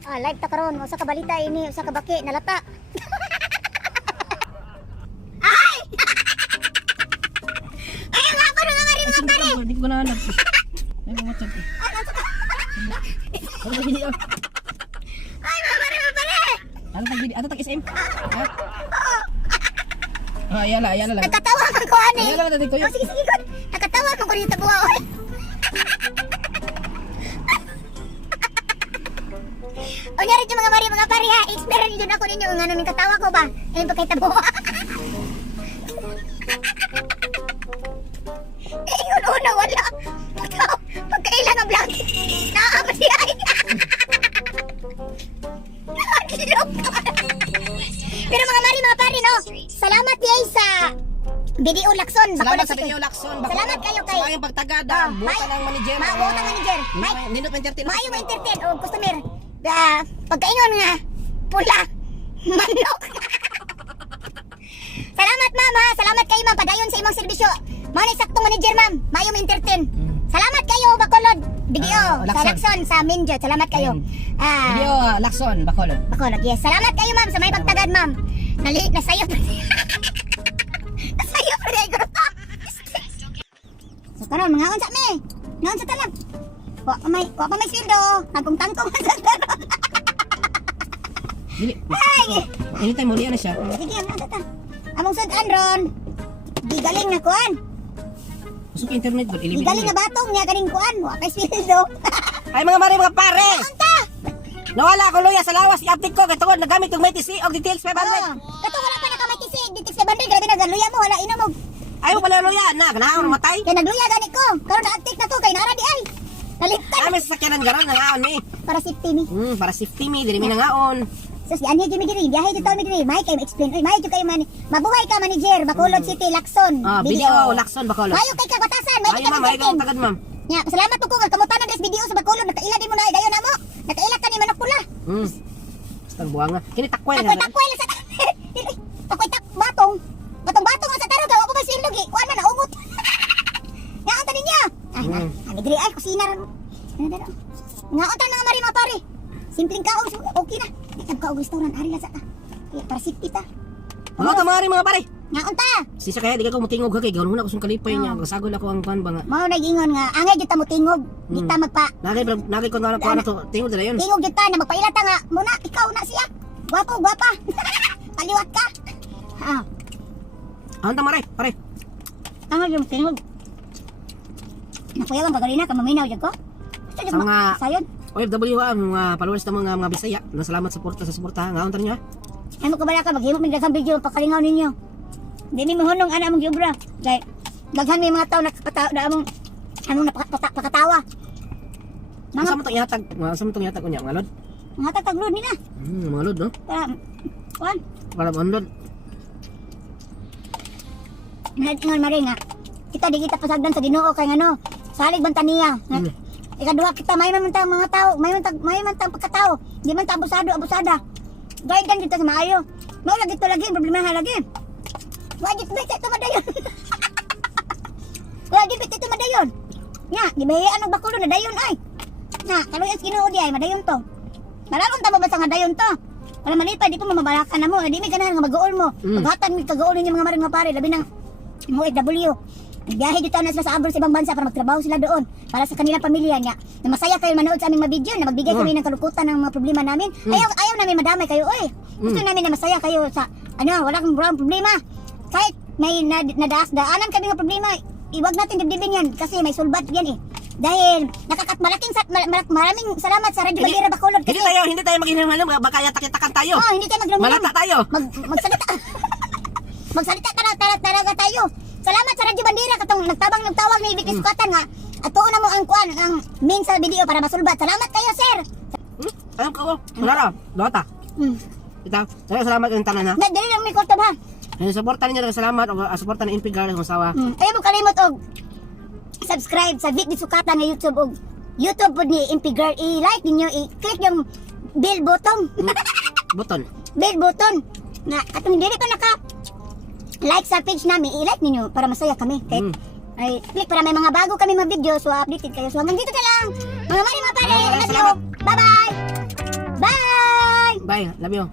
Live ta karon, usa ka balita ini, usa ka baki nalata. Ay! Ay, nga pa nga mari mga pare. Hindi ko na alam. Ay, mga chat. Ano ba video? Ay, mga pare. Ano tag video? Ano tag SM? Ha? Ayala lang. Nakatawa man ko ani. Ayala lang dito. Sige good. Nakatawa man ko dito buwa oy. O nyari yung mga pare ha, experience yun ako ninyo nga namin katawa ko ba? Ayun pa kay tabo. Yun una wala. Pagkailan ang vlog. Nakakapa siya ay. Pero mga pare no, salamat yay sa video Lakson. Salamat sa video Lakson. Salamat kayo kay. Sa iyong pagtagada. Buta ng manager. Buta ng manager. Nindot entertain. Maayo entertain o customer. Pagkaingon nga pula manok. Salamat ma'am ha. Salamat kayo ma'am padayon sa imong serbisyo. Mao ni saktong manager ma'am. Maayo entertain. Salamat kayo Bacolod. Video sa Lakson sa Minjo. Salamat kayo. Video Lakson Bacolod. Bacolod. Yes. Salamat kayo ma'am sa may pagtagad ma'am. Nasayo pa siya. Nasayo pa siya grupo. So karon mga unsa me. Ngaon sa talag. Wa pa may sweldo. Akong tangkong sa talag. Dili. Ay. Anytime mo na siya. Sige, ano ta? Among sudan ron. Di galing na kuan. Usok internet ba? Di galing na batong niya kaning kuan. Wa kay sweldo. Ay mga mare mga pare. Anta. Nawala ako luya sa lawas i-update ko kay tungod nagamit yung may TC og details 500. Kato wala pa nakamatisi. Dito sa bandel grabe nagaluya mo wala ina mo. Ay mo pala luya na ganaon namatay. Kay nagluya gani ko. Karon na-update na to kay nara di ay. Nalitan. Ay may sasakyanan garon nangaon mi. Para safety ni. Para safety mi diri mi nangaon. Sus, yan yung diri, biyahe dito mi diri. May kayo explain. Oy, may kayo man. Mabuhay ka manager, Bacolod City, Lakson. Video Lakson Bacolod. Mayo kay ka batasan, may Ay ka ma'am, ay ka tagad ma'am. Ya, salamat po ko kamutan na des video sa Bacolod, nakaila din mo na dayon namo. Nakaila ka ni manok pula. Basta buanga. Kini takway Takoy lang sa takoy batong. Batong sa taro daw ako ba silog eh. Kuan man naumot. Ya, anta niya. Ay, ami diri ay kusina ra. Nga utan nga mari mapare. Simpleng kaon okay na. Nagkaog restaurant ari lang sa ta. Para safety ta. Mga tamari mga pare. Nga unta. Sisa kaya di ka ko mutingog ka kay gawon na ko sung kalipay niya. Kasagol ako ang pan ba nga. Mao nagingon nga angay gyud ta mo tingog. Di ta magpa Nagay ko na ko na to. Tingog dala yun. tingog gyud ta na magpailata nga muna ikaw na siya. Gwapa. Paliwat ka. Ha. Ang tamari, pare. Angay yung tingog. Nakuyawan pagalina ka maminaw jud ko. Sa mga- sayod. OFW ha, mga followers na mga Bisaya. Salamat sa suporta. Ngaon tan niyo ha. Ay mo kabala ka maghimo mig daghang video pakalingaw ninyo. Dili mo hunong ana mong giobra. Kay daghan may mga tao na among napakatawa. Asa mo tong ihatag? Asa mo tong ihatag unya, mga lod? Mga tataglod nila. Mga lod no. Kuan. Para bandod. Ngon mari nga. Kita di kita pasagdan sa Ginoo kay ngano. Salig banta niya. Ikaduha kita may man tang mga tao, may man tang pagkatao. Di man ta abusada. Guidan kita sa maayo. Mao lagi to lagi problema lagi. Wajib bete to madayon. Wajib bete to madayon. Nya, gibayaan og Bacolod na dayon ay. Na, kaluyan sa Ginoo di ay madayon to. Malaron ta mo basta nga dayon to. Para malipay di pa mamabalakan na mo, di may ganahan nga mag-uol mo. Paghatan mi kag-uol ninyo mga maring mga pare, labi nang OFW. Nagbiyahe dito na sila sa abroad sa ibang bansa para magtrabaho sila doon para sa kanilang pamilya niya. Na masaya kayo manood sa aming mga video na magbigay kami ng kalukutan ng mga problema namin. Ayaw namin madamay kayo, oy. Gusto namin na masaya kayo sa wala kang problema. Kahit may nadaas-daanan kami ng problema, iwag natin dibdibin yan kasi may sulbat yan eh. Dahil maraming salamat sa Radyo Bandera Bacolod kasi Hindi tayo maghinahon baka yatak-yatakan tayo. hindi tayo magluminom. Malata tayo. Magsalita. Magsalita talaga tayo. Salamat sa Radyo Bandera katong nagtawag ni Ibig Sukatan nga. Atuon na mo ang kuan ang main sa video para masulbat. Salamat kayo, sir. Alam ko. Wala ra. Lota. Ita. Salamat ang tanan ha. Dali lang may korto ba? Suporta ninyo salamat og suporta ni Impig Garden Sawa. Ayaw mo kalimot og subscribe sa Ibig Sukatan nga YouTube og YouTube pod ni Impig Girl. I-like ninyo, i-click yung bell button. Button. Bell button. Na katong dili pa naka like sa page namin, i-like ninyo para masaya kami. Okay? Ay, click para may mga bago kami mga video so updated kayo. So hanggang dito na lang. Mga mari mga pare, I love you. Bye-bye. Bye. Bye. Love you.